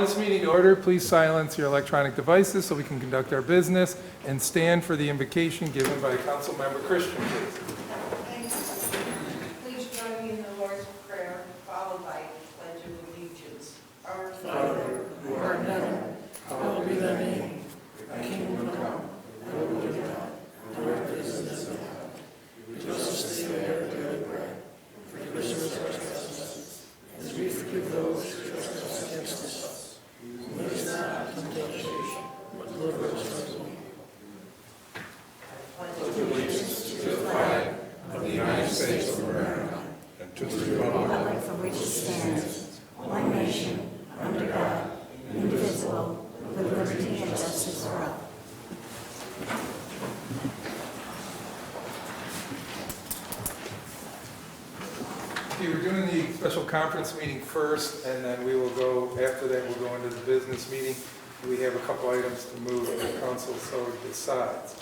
this meeting to order. Please silence your electronic devices so we can conduct our business, and stand for the invocation given by Councilmember Christian, please. Please join me in the Lord's Prayer, followed by the Pledge of Allegiance. Our Father, who art in heaven, hallowed be thy name. Thy kingdom come, thy will be done, on earth as it is in heaven. Give us this day our daily bread. Forgive us our trespasses, as we forgive those who trespass against us. Lead us not into temptation, but deliver us from evil. Pledge allegiance to the flag of the United States of America, and to the republic for which it stands, one nation, under God, indivisible, with liberty and justice for all. Okay, we're doing the special conference meeting first, and then we will go, after that, we'll go into the business meeting. We have a couple items to move if the council so decides.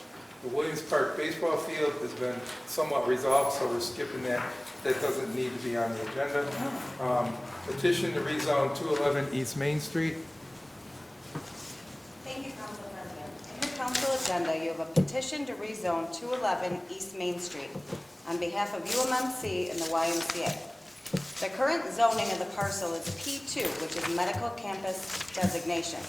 The Williams Park baseball field has been somewhat resolved, so we're skipping that. That doesn't need to be on the agenda. Petition to rezone 211 East Main Street. Thank you, Council President. In your council agenda, you have a petition to rezone 211 East Main Street on behalf of UMMC and the YMCA. The current zoning of the parcel is P2, which is Medical Campus Designation.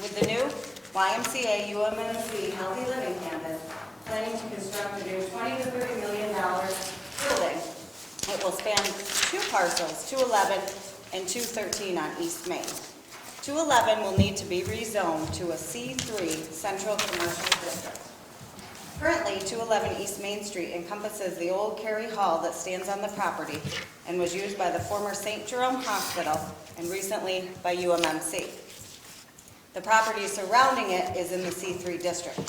With the new YMCA UMMC Healthy Living Campus planning to construct a new $20 to $30 million building, it will span two parcels, 211 and 213 on East Main. 211 will need to be rezoned to a C3 Central Commercial District. Currently, 211 East Main Street encompasses the old Cary Hall that stands on the property and was used by the former St. Jerome Hospital and recently by UMMC. The property surrounding it is in the C3 district.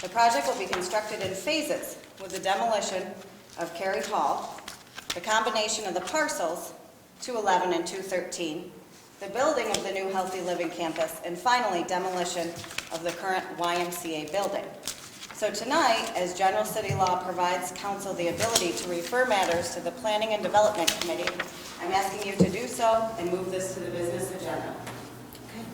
The project will be constructed in phases with the demolition of Cary Hall, the combination of the parcels, 211 and 213, the building of the new Healthy Living Campus, and finally demolition of the current YMCA building. So tonight, as General City Law provides council the ability to refer matters to the Planning and Development Committee, I'm asking you to do so and move this to the business agenda. Okay.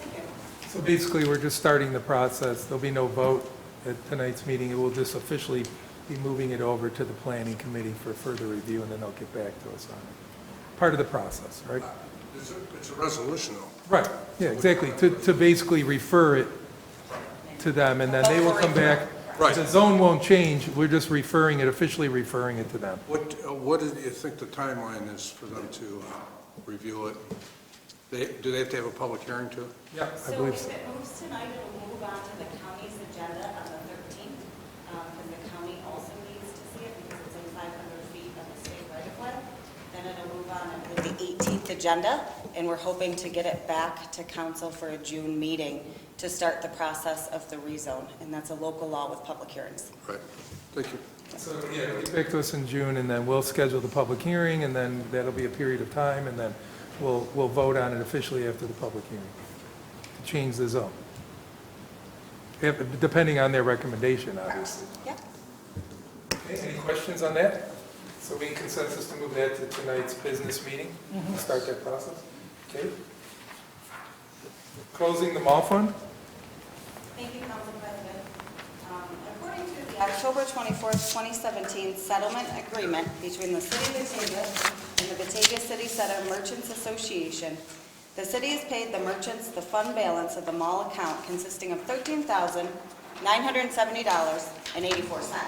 Thank you. So basically, we're just starting the process. There'll be no vote at tonight's meeting. It will just officially be moving it over to the Planning Committee for further review, and then they'll get back to us on it. Part of the process, right? It's a resolution, though. Right, yeah, exactly, to basically refer it to them, and then they will come back. Right. The zone won't change, we're just referring it, officially referring it to them. What do you think the timeline is for them to review it? Do they have to have a public hearing too? Yeah, I So believe if so. it moves tonight, it will move on to the county's agenda on the 13th, because the county also needs to see it because it's in 500 feet of the state right-of-way. Then it'll move on with the 18th agenda, and we're hoping to get it back to council for a June meeting to start the process of the rezone, and that's a local law with public hearings. Right. Thank you. So, yeah, it'll get back to us in June, and then we'll schedule the public hearing, and then that'll be a period of time, and then we'll vote on it officially after the public hearing to change the zone. Depending on their recommendation, obviously. Yep. Okay, any questions on that? So we in consensus to move that to tonight's business meeting, start that process? Okay. Closing the mall fund? Thank you, Council President. According to the October 24th, 2017 settlement agreement between the City of Batavia and the Batavia City Center Merchants Association, the city has paid the merchants the fund balance of the mall account consisting of $13,970.84.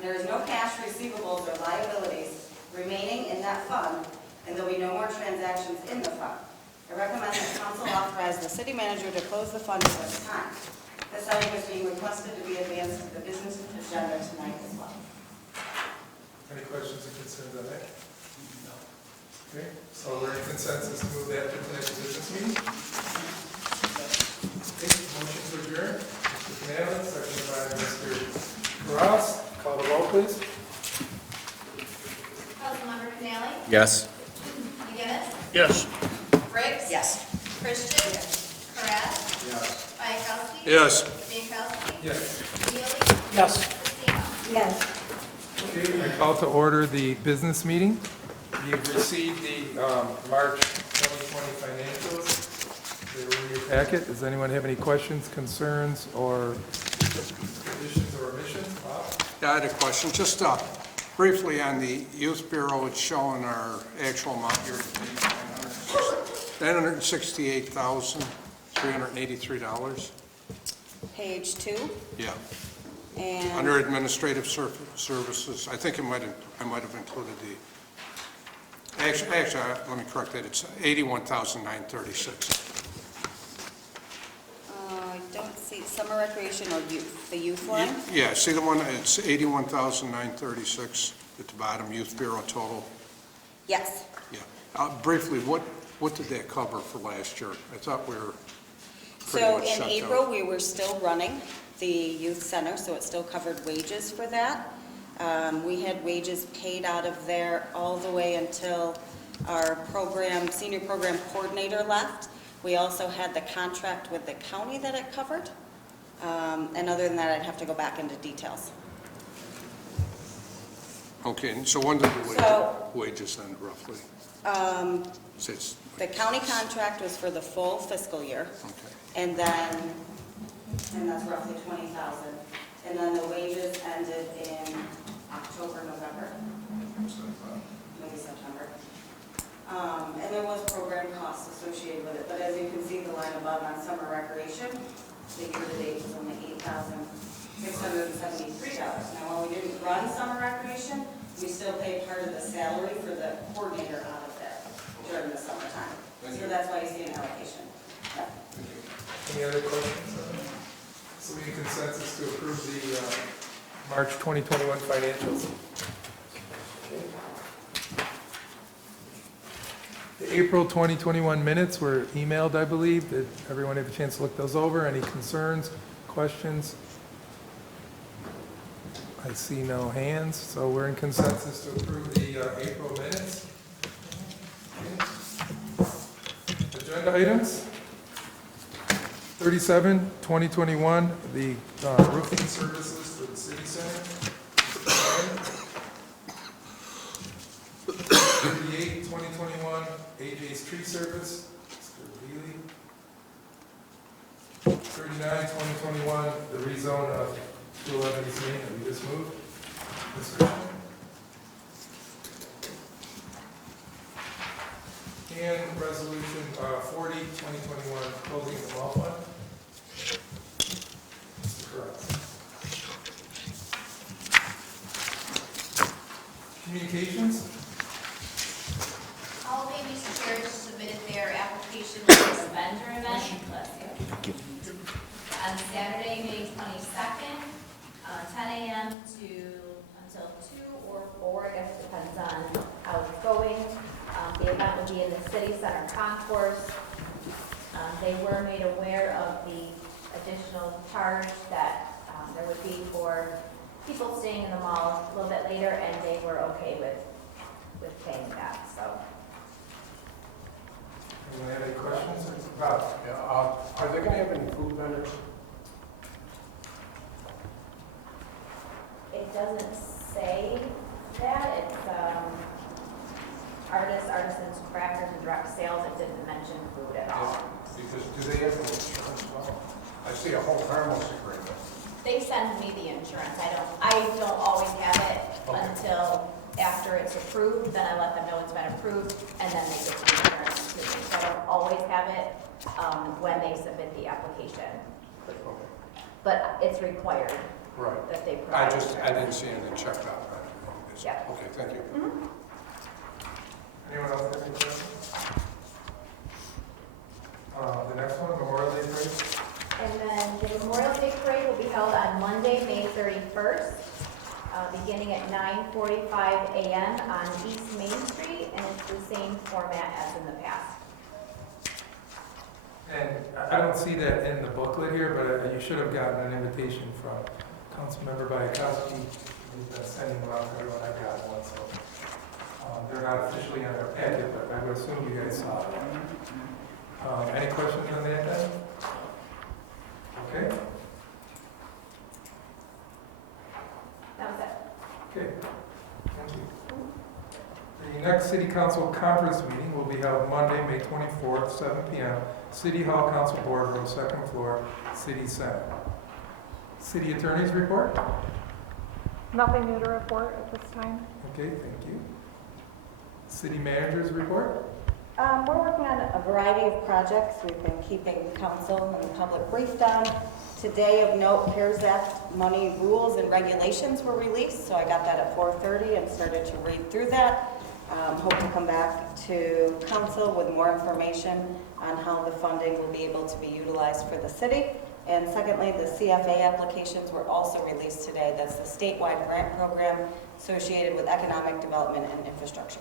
There is no cash receivables or liabilities remaining in that fund, and there will be no more transactions in the fund. I recommend that council authorize the city manager to close the fund at this time. This item is being requested to be advanced to the business agenda tonight as well. Any questions or concerns on that? No. Okay, so we're in consensus to move that to tonight's business meeting? Okay, motion to adjourn. Mr. Canales, seconded by Mr. Ross. Call the roll, please. Councilmember Canale? Yes. McGinnis? Yes. Briggs? Yes. Christian? Karas? Yes. Bayakowski? Yes. Jankowski? Yes. Neely? Yes. Christina? Yes. Okay, I call to order the business meeting. You've received the March 2020 financials. They were in your packet. Does anyone have any questions, concerns, or additions or omissions? Bob? Yeah, I had a question. Just briefly on the Youth Bureau, it's showing our actual amount here to be $968,383. Page 2, Yeah. and Under administrative services, I think I might have included the, actually, let me correct that, it's 81,936. I don't see summer recreation or youth, the youth line? Yeah, see the one, it's 81,936 at the bottom, Youth Bureau total. Yes. Yeah. Briefly, what did that cover for last year? I thought we were pretty So much in shut April, down. we were still running the youth center, so it still covered wages for that. We had wages paid out of there all the way until our senior program coordinator left. We also had the contract with the county that it covered. And other than that, I'd have to go back into details. Okay, and so when did the So- wages end roughly? So it's, The county contract was for the full fiscal year. okay. And that's roughly 20,000. And then the wages ended in October, November, maybe September. And there was program costs associated with it, but as you can see, the line above on summer recreation, the year-to-date was only $8,673. Now, while we didn't run summer recreation, we still paid part of the salary for the coordinator out of there during the summertime. So that's why you see an allocation. Yep. Any other questions? So we need consensus to approve the March 2021 financials. The April 2021 minutes were emailed, I believe. Did everyone have a chance to look those over? Any concerns, questions? I see no hands, so we're in consensus to approve the April minutes. Agenda items. 37, 2021, the roofing services for the city center. 38, 2021, AJ's tree service, Mr. Healy. 39, 2021, the rezone of 211 East Main that we just moved. Mr. Chairman. And resolution 40, 2021, closing the mall fund. Mr. Perez. Communications? All babies chairs submitted their application for this vendor event on Saturday, May 22nd, 10 a.m. until 2 or 4, I guess it depends on how it's going. The event will be in the city center concourse. They were made aware of the additional charge that there would be for people staying in the mall a little bit later, and they were okay with paying that, so. Anyone have any questions? Bob? Are they going to have any food vendors? It doesn't say that, it's artisans, crafters, and direct sales. It didn't mention food at all. Because do they have any insurance? Well, I see a whole harmless agreement. They send me the insurance. I don't always have it until after it's approved, then I let them know it's been approved, and then they get the insurance to me. So I don't always have it when they submit the application. Okay. But it's required Right. that they provide. I didn't see anything checked out. Yeah. Okay, thank you. Anyone else have any questions? The next one, Memorial Day Parade. And then the Memorial Day Parade will be held on Monday, May 31st, beginning at 9:45 a.m. on East Main Street, and it's the same format as in the past. And I don't see that in the booklet here, but you should have gotten an invitation from Councilmember Bayakowski. He's been sending them out to everyone. I've got one, so they're not officially in our packet, but I would assume you guys saw it. Any questions on that then? Okay. That was it. Okay. Thank you. The next city council conference meeting will be held Monday, May 24th, 7 p.m., City Hall Council Boardroom, second floor, City Center. City Attorney's report? Nothing new to report at this time. Okay, thank you. City Manager's report? We're working on a variety of projects. We've been keeping council and the public briefed on. Today of note, CARES Act money rules and regulations were released, so I got that at 4:30 and started to read through that. Hope to come back to council with more information on how the funding will be able to be utilized for the city. And secondly, the CFA applications were also released today. That's the statewide grant program associated with economic development and infrastructure.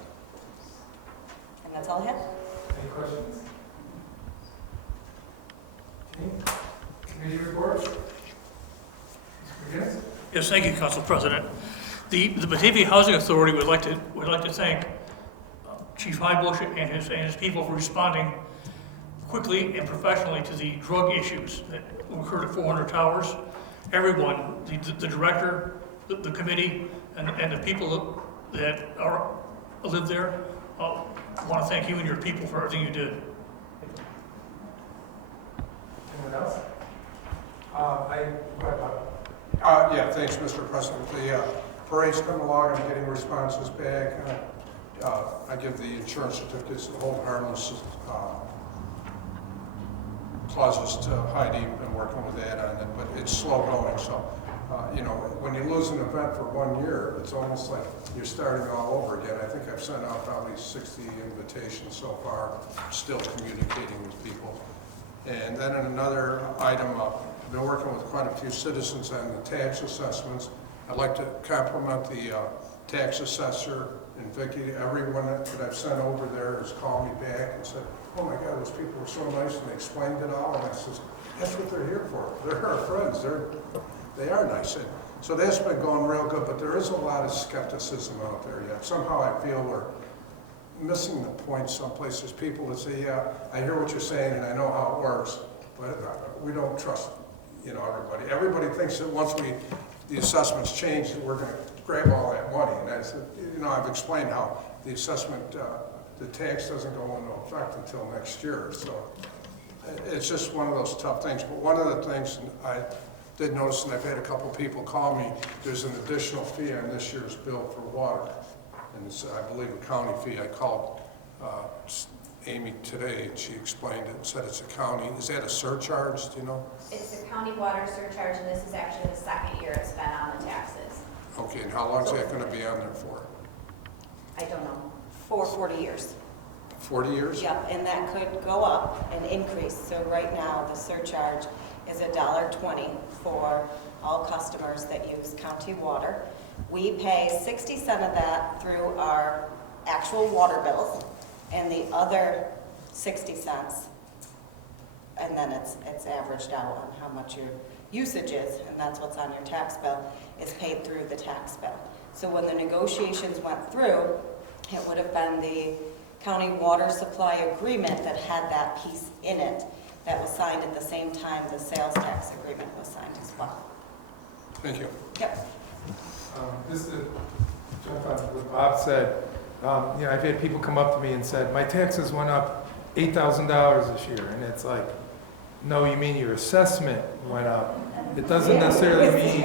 And that's all I have. Any questions? Okay. Committee reports? Mr. McGinnis? Yes, thank you, Council President. The Batavia Housing Authority would like to thank Chief Highbush and his people for responding quickly and professionally to the drug issues that occurred at 400 Towers. Everyone, the director, the committee, and the people that live there, want to thank you and your people for everything you did. Anyone else? Yeah, thanks, Mr. President. The parade's come along, I'm getting responses back. I give the insurance certificates, the hold harmless clauses to Heidi, been working with that on it, but it's slow going, so, when you lose an event for 1 year, it's almost like you're starting all over again. I think I've sent out probably 60 invitations so far, still communicating with people. And then in another item, I've been working with quite a few citizens on the tax assessments. I'd like to compliment the tax assessor and Vicki. Everyone that I've sent over there has called me back and said, oh my God, those people were so nice and they explained it all. And I says, that's what they're here for. They're our friends. They are nice. And so that's been going real good, but there is a lot of skepticism out there yet. Somehow I feel we're missing the point some places. People that say, yeah, I hear what you're saying and I know how it works, but we don't trust, everybody. Everybody thinks that once the assessments change, that we're going to grab all that money. And I said, I've explained how the assessment, the tax doesn't go into effect until next year. So it's just one of those tough things. But one of the things I did notice, and I've had a couple people call me, there's an additional fee on this year's bill for water. And it's, I believe, a county fee. I called Amy today, and she explained it and said it's a county. Is that a surcharge, do you know? It's a county water surcharge, and this is actually the second year it's been on the taxes. Okay, and how long is that going to be on there for? I don't know. For 40 years. 40 years? Yep, and that could go up and increase. So right now, the surcharge is $1.20 for all customers that use county water. We pay 60 cents of that through our actual water bills, and the other 60 cents, and then it's averaged out on how much your usage is, and that's what's on your tax bill, is paid through the tax bill. So when the negotiations went through, it would have been the county water supply agreement that had that piece in it that was signed at the same time the sales tax agreement was signed as well. Thank you. Yep. Just to jump on what Bob said, I've had people come up to me and said, my taxes went up $8,000 this year. And it's like, no, you mean your assessment went up. It doesn't necessarily mean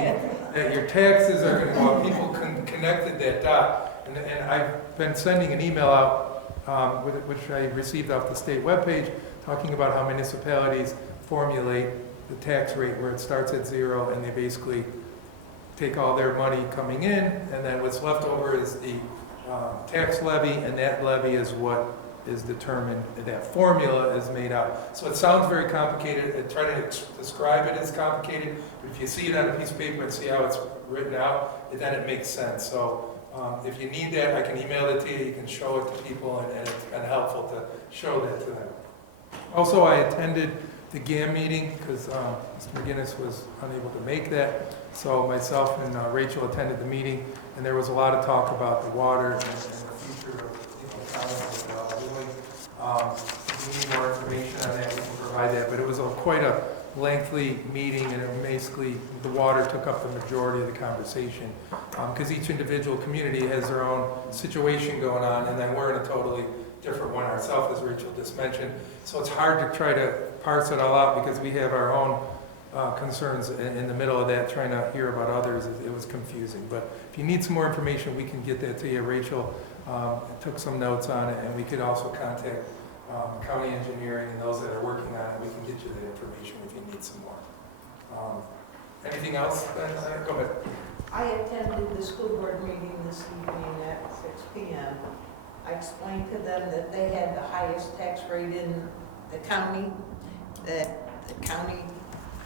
that your taxes are going to go up. People connected that dot. And I've been sending an email out, which I received off the state webpage, talking about how municipalities formulate the tax rate where it starts at 0 and they basically take all their money coming in, and then what's left over is the tax levy, and that levy is what is determined, that formula is made out. So it sounds very complicated. I try to describe it as complicated, but if you see it on a piece of paper and see how it's written out, then it makes sense. So if you need that, I can email it to you. You can show it to people, and it's been helpful to show that to them. Also, I attended the GAM meeting because Mr. McGinnis was unable to make that. So myself and Rachel attended the meeting, and there was a lot of talk about the water and the future of counties and all. If you need more information on that, we can provide that. But it was quite a lengthy meeting, and it basically, the water took up the majority of the conversation. because each individual community has their own situation going on, and then we're in a totally different one ourselves, as Rachel just mentioned. So it's hard to try to parse it all out because we have our own concerns in the middle of that, trying to hear about others. It was confusing. But if you need some more information, we can get that to you. Rachel took some notes on it, and we could also contact county engineering and those that are working on it. We can get you that information if you need some more. Anything else? Go ahead. I attended the school board meeting this evening at 6 p.m. I explained to them that they had the highest tax rate in the county, that the county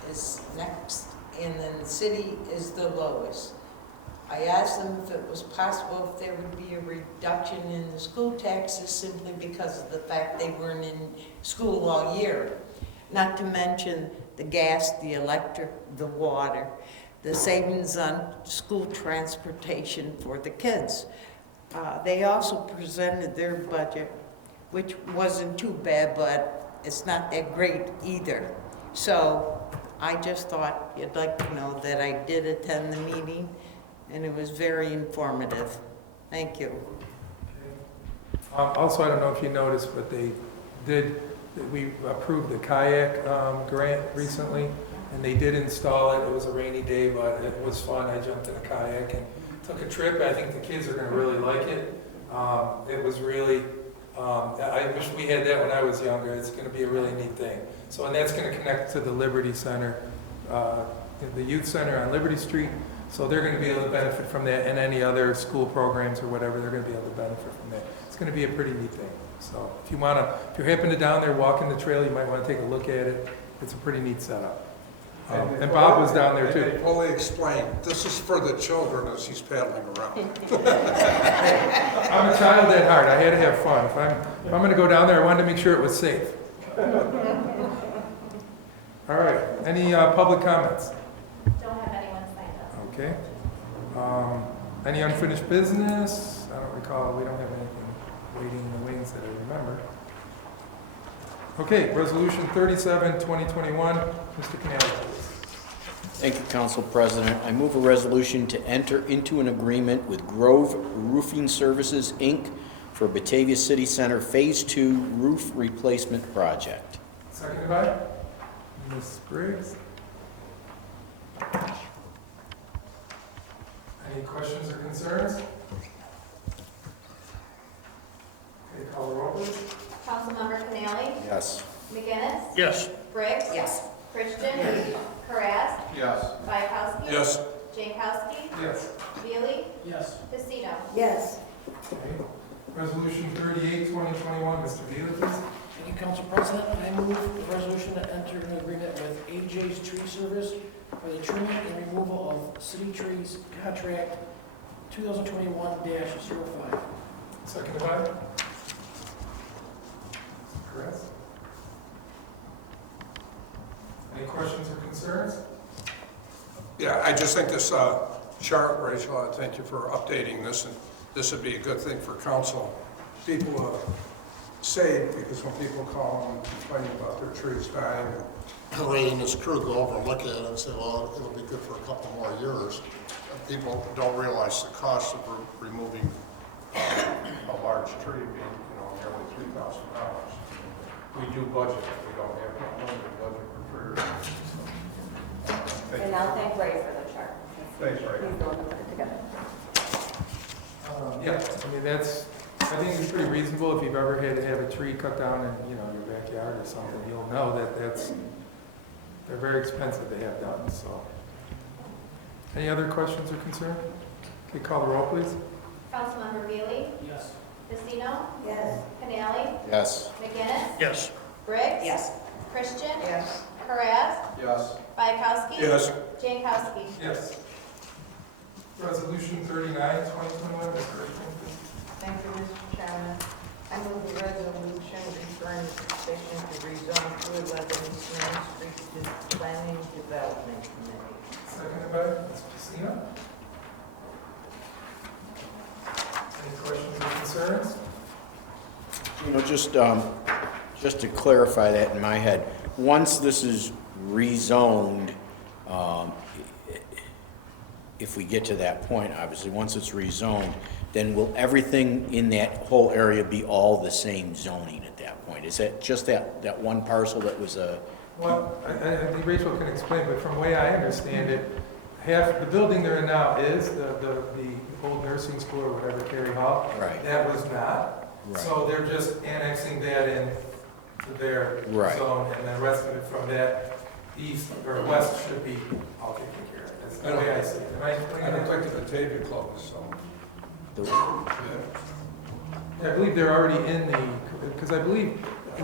is next, and then the city is the lowest. I asked them if it was possible if there would be a reduction in the school taxes simply because of the fact they weren't in school all year. Not to mention the gas, the electric, the water, the savings on school transportation for the kids. They also presented their budget, which wasn't too bad, but it's not that great either. So I just thought you'd like to know that I did attend the meeting, and it was very informative. Thank you. Also, I don't know if you noticed, but we approved the Kayak Grant recently, and they did install it. It was a rainy day, but it was fun. I jumped in a kayak and took a trip. I think the kids are going to really like it. It was really, I wish we had that when I was younger. It's going to be a really neat thing. So, and that's going to connect to the Liberty Center, the youth center on Liberty Street. So they're going to be able to benefit from that, and any other school programs or whatever, they're going to be able to benefit from that. It's going to be a pretty neat thing. So if you happen to down there walking the trail, you might want to take a look at it. It's a pretty neat setup. And Bob was down there too. They fully explained, this is for the children as he's paddling around. I'm a child at heart. I had to have fun. If I'm going to go down there, I wanted to make sure it was safe. All right. Any public comments? Don't have anyone signed up. Okay. Any unfinished business? I don't recall. We don't have anything waiting in the wings that I remember. Okay, Resolution 37, 2021. Mr. Canale, please. Thank you, Council President. I move a resolution to enter into an agreement with Grove Roofing Services, Inc. for Batavia City Center Phase 2 Roof Replacement Project. Seconded by Ms. Briggs. Any questions or concerns? Okay, call the roll, please. Councilmember Canale? Yes. McGinnis? Yes. Briggs? Yes. Christian? Karas? Yes. Bayakowski? Yes. Jankowski? Yes. Bailey? Yes. Pacino? Yes. Okay. Resolution 38, 2021. Mr. Vila, please. Thank you, Council President. I move the resolution to enter an agreement with AJ's Tree Service for the trimming and removal of city trees, contract 2021-05. Seconded by Chris. Any questions or concerns? Yeah, I just think this chart, Rachel, I thank you for updating this, and this would be a good thing for council. People save, because when people call and complain about their trees dying, and Ray and his crew go over and look at it and say, well, it'll be good for a couple more years. People don't realize the cost of removing a large tree being, nearly $3,000. We do budget, we don't have a limited budget for trees. And I'll thank Ray for the chart. Thanks, Ray. He's the one that put it together. Yeah, I mean, I think it's pretty reasonable. If you've ever had to have a tree cut down in, your backyard or something, you'll know that they're very expensive to have done, so. Any other questions or concerns? Okay, call the roll, please. Councilmember Bailey? Yes. Pacino? Yes. Canale? Yes. McGinnis? Yes. Briggs? Yes. Christian? Yes. Karas? Yes. Bayakowski? Yes. Jankowski? Yes. Resolution 39, 2021, Mr. Richmond, please. Thank you, Mr. Chairman. I move the resolution referring the petition to rezone 211 East Main Street to Planning Development Committee. Seconded by Ms. Pacino. Any questions or concerns? Just to clarify that in my head, once this is rezoned, if we get to that point, obviously, once it's rezoned, then will everything in that whole area be all the same zoning at that point? Is that just that one parcel that was a, Well, I think Rachel can explain, but from the way I understand it, half, the building they're in now is the old nursing school or whatever, Cary Hall. Right. That was not. Right. So they're just annexing that in to their Right. zone, and the rest of it from that east or west should be all taken care of. That's the way I see it. Am I I explaining don't that? think the Batavia closed, so. the- Yeah. I believe they're already in the, because I believe,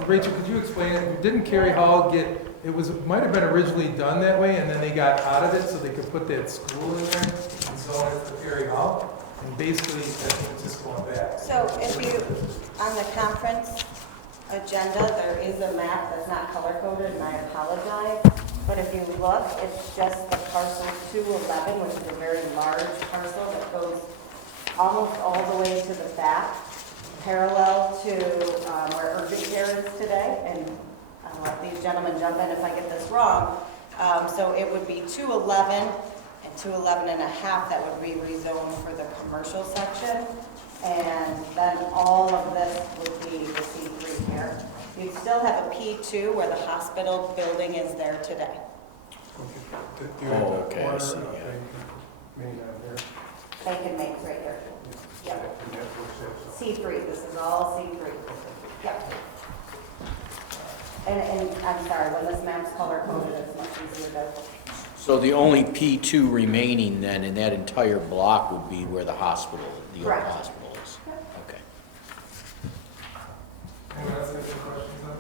Rachel, could you explain it? Didn't Cary Hall get, it was, might have been originally done that way, and then they got out of it so they could put that school in there and zone it for Cary Hall? And basically, I think it's just going back. So if you, on the conference agenda, there is a map that's not color-coded, and I apologize. But if you look, it's just the parcel 211, which is a very large parcel that goes almost all the way to the back, parallel to where urgent care is today. And I'll let these gentlemen jump in if I get this wrong. So it would be 211 and 211 and a half that would be rezoned for the commercial section. And then all of this would be the C3 here. You'd still have a P2 where the hospital building is there today. Do you have Oh, the okay, I corner see, of yeah. the main out there? They can make right here. Yep. And that was it, so. C3, this is all C3. Yep. And I'm sorry, when this map's color coded, it's much easier to. So the only P2 remaining then in that entire block would be where the hospital, the old Correct. hospital is? Okay. Anyone else have any questions on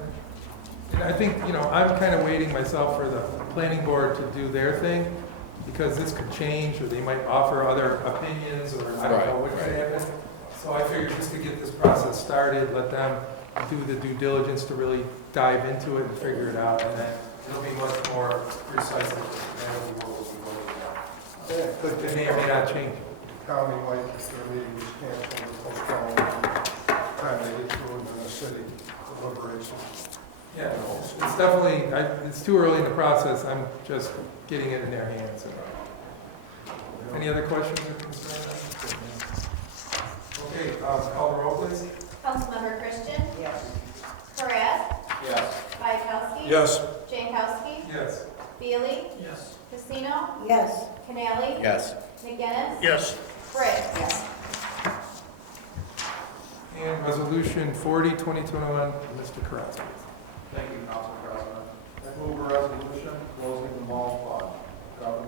that? And I think, I'm kind of waiting myself for the planning board to do their thing, because this could change, or they might offer other opinions, or I don't know what could happen. So I figured just to get this process started, let them do the due diligence to really dive into it and figure it out, and then it'll be much more precise than what we'll be voting on. Yeah, But it may or may not change. County might, their meeting was canceled, postponed, time they get through in the city deliberations. Yeah, it's definitely, it's too early in the process, I'm just getting it in their hands. Any other questions or concerns? Okay, call the roll, please. Councilmember Christian, Yes. Karas, Yes. Bayakowski. Yes. Jankowski, Yes. Bailey, Yes. Casino, Yes. Canali. Yes. McGinnis. Yes. Briggs. Yes. And resolution 40, 2021, Mr. Karatz. Thank you, Council President. I move a resolution closing the mall fund,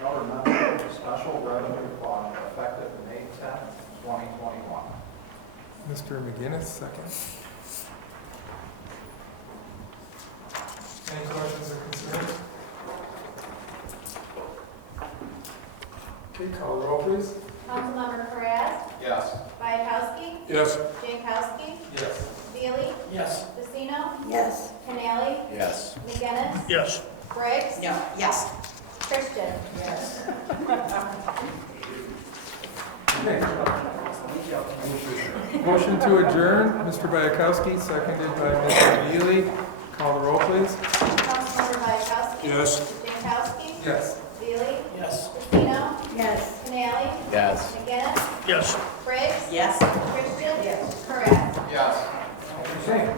governmental special revenue fund effective May 10th, 2021. Mr. McGinnis, second. Any questions or concerns? Okay, call the roll, please. Councilmember Karas, Yes. Bayakowski, Yes. Jankowski, Yes. Bailey, Yes. Casino, Yes. Canali, Yes. McGinnis, Yes. Briggs, No, yes. Christian. Yes. Okay. Motion to adjourn, Mr. Bayakowski, seconded by Mr. Neely. Call the roll, please. Councilmember Bayakowski. Yes. Jankowski, Yes. Bailey, Yes. Casino, Yes. Canali, Yes. McGinnis, Yes. Briggs, Yes. Christian. Yes. Karas. Yes. Okay.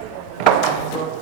So